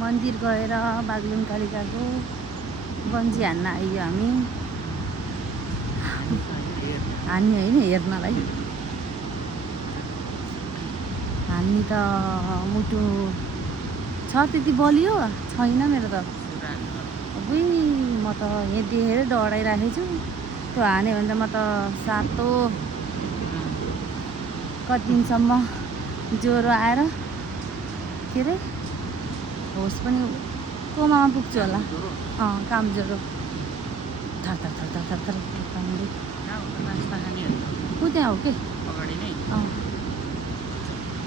मन्दिर गएर बागलुङ कालिकाको बन्जी हान्न आइयो हामी। हान्ने होइन, हेर्नलाई। हान्ने त मुटु छ त्यति बलियो छैन मेरो त। अबुई म त यहाँ देखेर डराइराखेको छु। त्यो हान्यो भने त म त सातो कति दिनसम्म ज्वरो आएर के अरे होस पनि कोमामा पुग्छु होला। काम ज्वरो थर थर थर थर थर थर कामले। ऊ त्यहाँ हो कि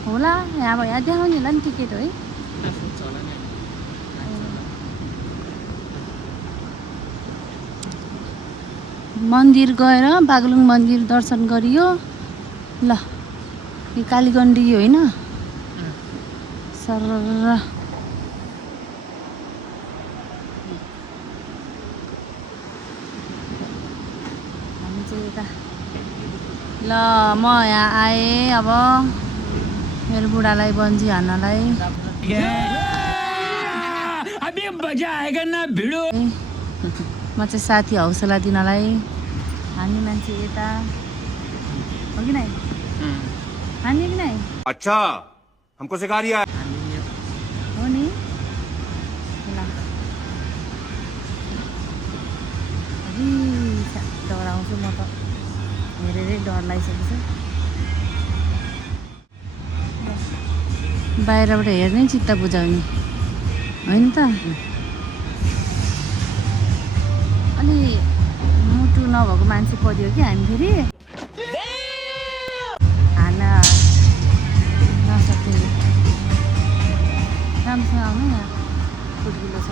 होला, यहाँ देखाउने होला नि टिकट है। मन्दिर गएर बागलुङ मन्दिर दर्शन गरियो। ल यो कालीगण्डी होइन सर। हामी चाहिँ यता ल म यहाँ आएँ। अब मेरो बुढालाई बन्जी हान्नलाई म चाहिँ साथी हौसला दिनलाई। हामी मान्छे यता हो कि नै हान्ने कि नै। अच्छा हमको सिखा रिया हो नि। ल डराउँछु म त, हेरेरै डर लागिसकेको छ। बाहिरबाट हेर्नै चित्त बुझाउने होइन त। अनि मुटु नभएको मान्छे पर्यो कि हामी फेरि हान्न नसक्ने। राम्रोसँग आउनु यहाँ फुटगिलो छ।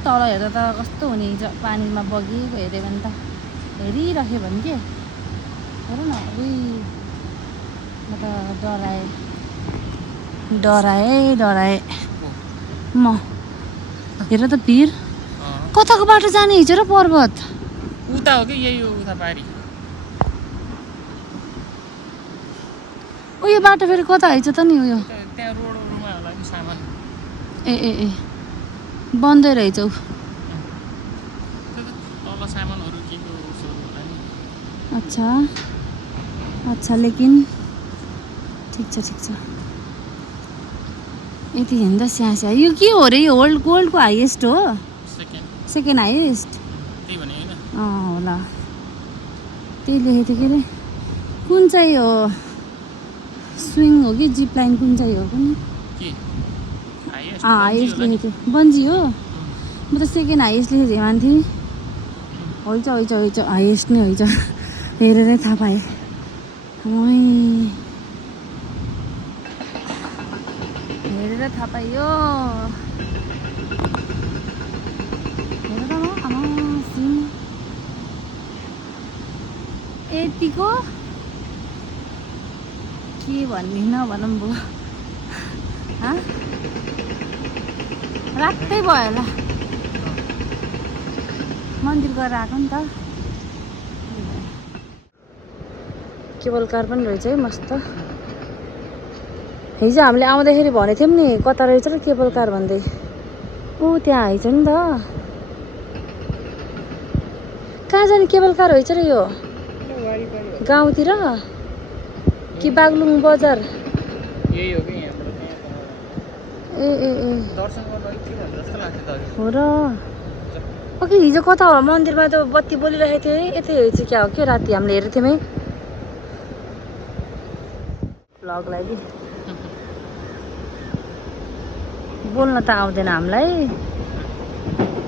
तल हेर्दा त कस्तो हुने पानीमा बगिएको हेऱ्यो भने त हेरिराख्यो भने के हेर न। उही म त डराएँ म। हेर त भिर कताको बाटो जाने हिजो र पर्वत उता हो कि यही हो उता पारी। उयो बाटो फेरि कता आइज त नि उयो त्यहाँ रोडमा होला कि सामान। ए बन्दै रहेछ ऊ। तल सामानहरू के को होला नि। अच्छा लेकिन ठिक छ यति हिँड्दा स्यास्या। यो के हो रे? यो गोल्डको हाइएस्ट हो? सेकेन्ड हाइएस्ट त्यही भने हैन। होला त्यही लेखेको थियो के अरे। कुन चाहिँ हो? स्विङ हो कि जिप लाइन कुन चाहिँ हो कुन? हाइएस्ट लेखेको थियो। बन्जी हो? म त सेकेन्ड हाइएस्ट लेखेको थिएँ मान्थे। होइन हाइएस्ट नै होइन। हेरेरै थाहा पाएँ। हेरेर थाहा पाइयो। हेर त आमा सिङ यतिको के भन्ने नभनौँ भयो। रातै भयो होला। मन्दिर गएर आएको नि त। केबल कार पनि रहेछ है मस्त। हिजो हामीले आउँदाखेरि भनेको थियौँ नि कता रहेछ र केबल कार भन्दै। ऊ त्यहाँ आइज नि त। कहाँ जाने केबल कार रहेछ र यो? गाउँतिर कि बागलुङ बजार? यही हो कि यहाँबाट ए दर्शन गर्न के भन्नु जस्तो लाग्छ त। हो र। ओके हिजो कता हो? मन्दिरमा त बत्ती बोलिरहेको थियो है। यतै रहेछ क्या हो कि राति हामीले हेरेको थियौँ है भ्लगलाई कि। बोल्न त आउँदैन हामीलाई।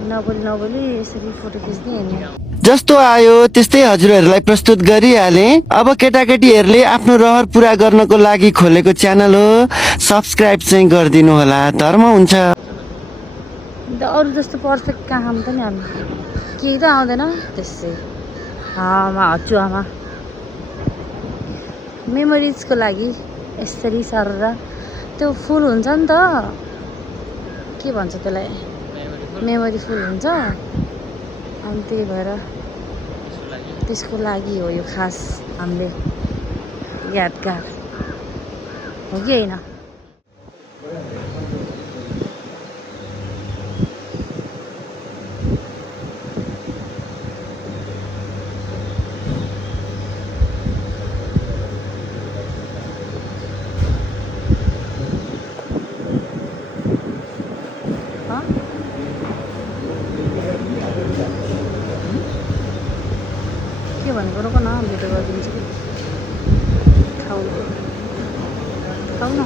नबोली यसरी फोटो खिच्दै हिँड्ने। जस्तो आयो त्यस्तै हजुरहरूलाई प्रस्तुत गरिहाले। अब केटाकेटीहरूले आफ्नो रहर पुरा गर्नको लागि खोलेको च्यानल हो, सब्स्क्राइब चाहिँ गरिदिनु होला, धर्म हुन्छ। अरू जस्तो पर्फेक्ट काम त नि हामी केही त आउँदैन त्यसै। हचुवामा मेमोरिजको लागि यसरी सरेर त्यो फुल हुन्छ नि त। के भन्छ त्यसलाई? मेमोरी फुल हुन्छ अनि त्यही भएर त्यसको लागि हो यो खास हामीले यादगार हो कि होइन? के भनेको रोक न, भिडियो गरिदिन्छु कि। खाऊ खाऊ न।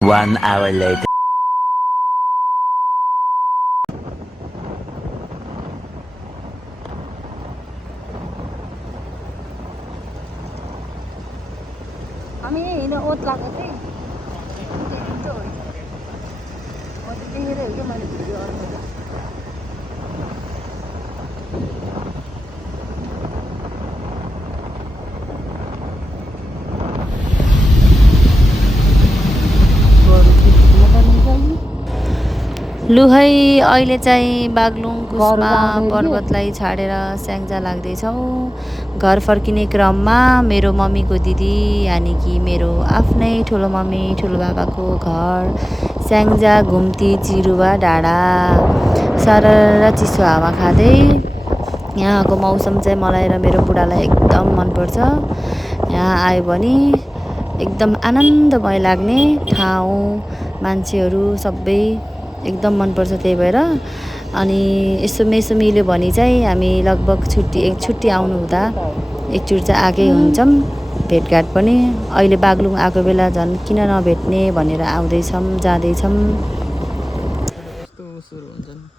One hour later. हामी हिँड्न ओत्लाको चाहिँ देखेर हो क्या मैले भिडियो अर्को। लु है, अहिले चाहिँ बागलुङ कुस्मा पर्वतलाई छाडेर स्याङ्जा लाग्दैछौँ। घर फर्किने क्रममा मेरो मम्मीको दिदी यानि कि मेरो आफ्नै ठुलो मम्मी ठुलो बाबाको घर स्याङ्जा घुम्ती चिरुवा डाँडा। सरर चिसो हावा खाँदै यहाँको मौसम चाहिँ मलाई र मेरो बुढालाई एकदम मनपर्छ। यहाँ आयो भने एकदम आनन्दमय लाग्ने ठाउँ, मान्छेहरू सबै एकदम मनपर्छ। त्यही भएर अनि यसो मेसो मिल्यो भने चाहिँ हामी लगभग छुट्टी आउनु हुँदा एकचोटि चाहिँ आएकै हुन्छौँ। भेटघाट पनि अहिले बागलुङ आएको बेला झन् किन नभेट्ने भनेर आउँदैछौँ जाँदैछौँ। कस्तो सुरु हुन्छ नि।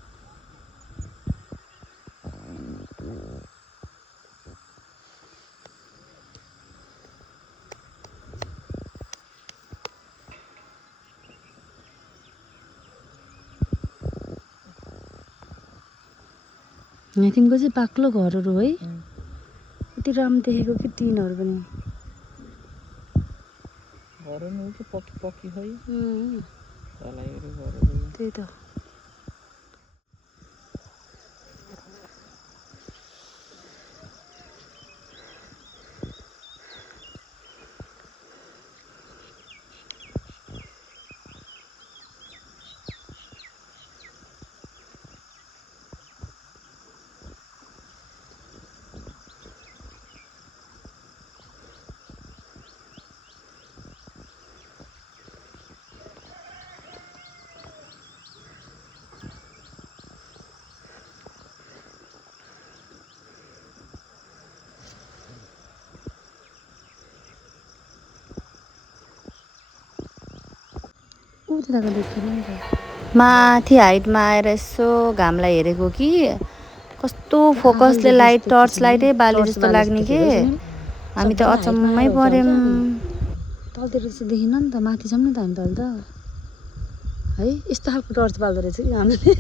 यहाँ तिमीको चाहिँ बाक्लो घरहरू है, यति राम्रो देखेको कि टिनहरू पनि। घरहरू के पक्की पक्की खै ढलाइहरू घरहरू। त्यही त। माथि हाइटमा आएर यसो घामलाई हेरेको कि कस्तो फोकसले लाइट टर्च लाइटै बाले जस्तो लाग्ने के। हामी त अचम्मै पऱ्यौँ। तलतिर चाहिँ देखिन नि त, माथिसम्म त हामी तल त है यस्तो खालको टर्च बाल्दो रहेछ कि हामीले।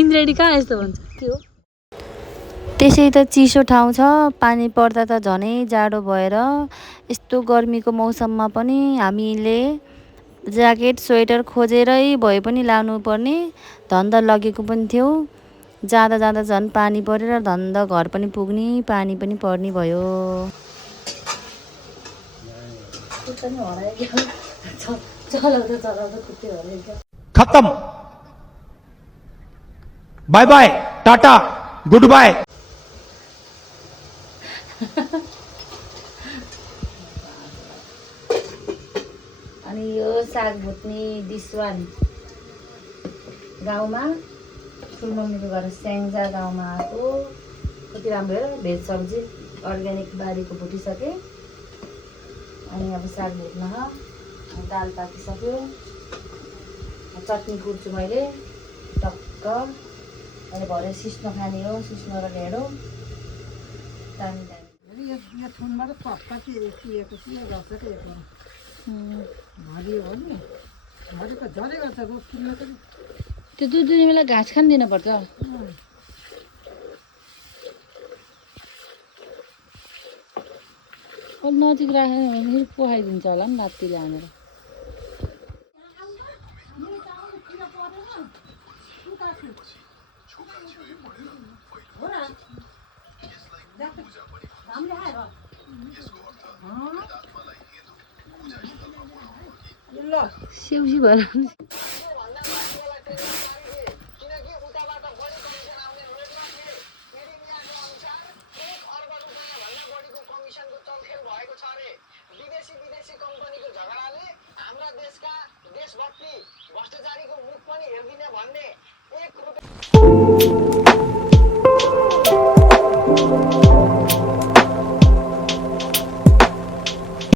इन्द्रेणी कहाँ यस्तो भन्छ के हो? त्यसै त चिसो ठाउँ छ, पानी पर्दा त झनै जाडो भएर यस्तो गर्मीको मौसममा पनि हामीले ज्याकेट स्वेटर खोजेरै भए पनि लानुपर्ने धन्दा लगेको पनि थियो। जाँदा जाँदा झन् पानी परेर धन्दा घर पनि पुग्ने पानी पनि पर्ने भयो। खत्म, bye bye, tata, goodbye. अनि यो साग भुट्ने दिसवान गाउँमा ठुलमम्मीको घर स्याङ्जा गाउँमा आएको कति राम्रो हो भेज सब्जी अर्ग्यानिक बारीको भुटिसकेँ अनि अब साग भुट्न हो दाल पाकिसक्यो चटनी कुट्छु मैले टक्क अनि भरे सिस्नो खाने हो सिस्नो र ढेँडो दामी दामी यो थुनबाट पक्का किएको के गर्छ कि भरि हो नि भरिको झरै गर्छ रोप्नु त त्यो दुई दुई बेला घाँस खान दिनुपर्छ अब नजिक राखेर फेरि पोखाइदिन्छ होला नि रातिले हानेर सेउसी भएर विदेशी कम्पनीको झगडाले हाम्रा देशका देशभक्ति भ्रष्टाचारीको मुख पनि हेर्दिन भन्ने एक